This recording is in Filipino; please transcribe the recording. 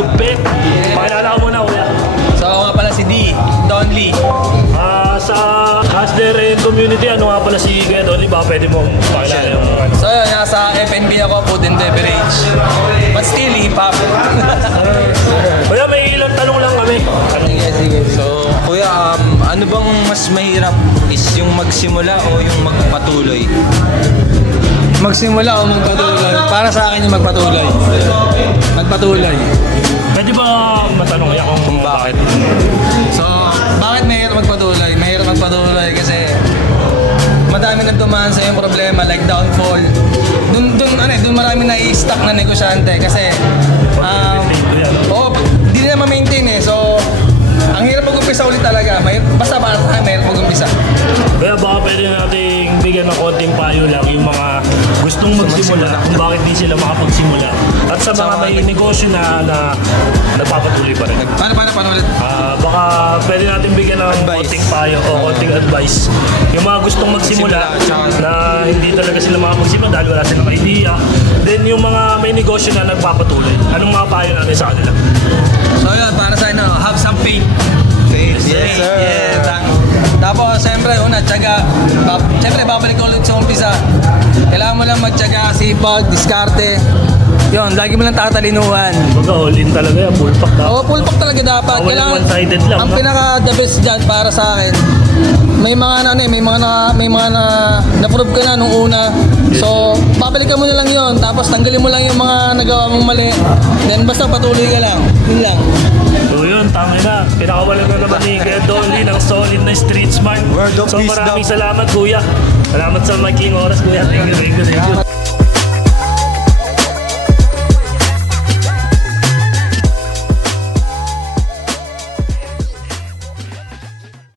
malupit. Pakilala ko muna, kuya. So ako nga pala si D, Don Lee. Sa Hasler and Community, ano nga pala si Kuya Dolly? Baka pwede mo pakilala yung So yun, nasa FNB ako, food and beverage. But still hip-hop. Kuya, may ilang tanong lang kami. Sige. So, kuya, ano bang mas mahirap is yung magsimula o yung magpatuloy? Magsimula o magpatuloy? Para sa akin yung magpatuloy. Magpatuloy. Pwede ba matanong kaya kung bakit? So, bakit mahirap magpatuloy? Mahirap magpatuloy kasi madami nang dumaan sa yung problema like downfall. Dun marami na i-stuck na negosyante kasi hindi na ma-maintain eh. So, ang hirap mag-umpisa ulit talaga. Basta para sa akin, mahirap mag-umpisa. Kaya baka pwede nating bigyan ng konting payo lang yung mga gustong magsimula kung bakit di sila makapagsimula. At sa mga may negosyo na nagpapatuloy pa rin. Paano ulit? Baka pwede natin bigyan ng konting payo o konting advice. Yung mga gustong magsimula na hindi talaga sila makapagsimula dahil wala silang idea. Then yung mga may negosyo na nagpapatuloy. Anong mga payo natin sa kanila? So yun, para sa inyo, have some faith. Yes, sir. Yeah, tapos, siyempre, tiyaga. Siyempre, babalik ko ulit sa umpisa. Kailangan mo lang magtiyaga, sipag, diskarte. Yun, lagi mo lang tatalinuhan. Baga all in talaga yan, full pack dapat. Oo, full pack talaga dapat. Walang one-sided lang. Ang pinaka-the best dyan para sa akin, may mga na-prove ka na nung una. So, babalikan mo na lang yon, tapos tanggalin mo lang yung mga nagawa mong mali. Then basta patuloy ka lang. Yun lang. So yun, tama na. Pinakawalan na naman ni Kuya Dolly ng solid na street smart. Word of So wisdom. maraming salamat, Kuya. Salamat sa maging oras, Kuya. Thank you.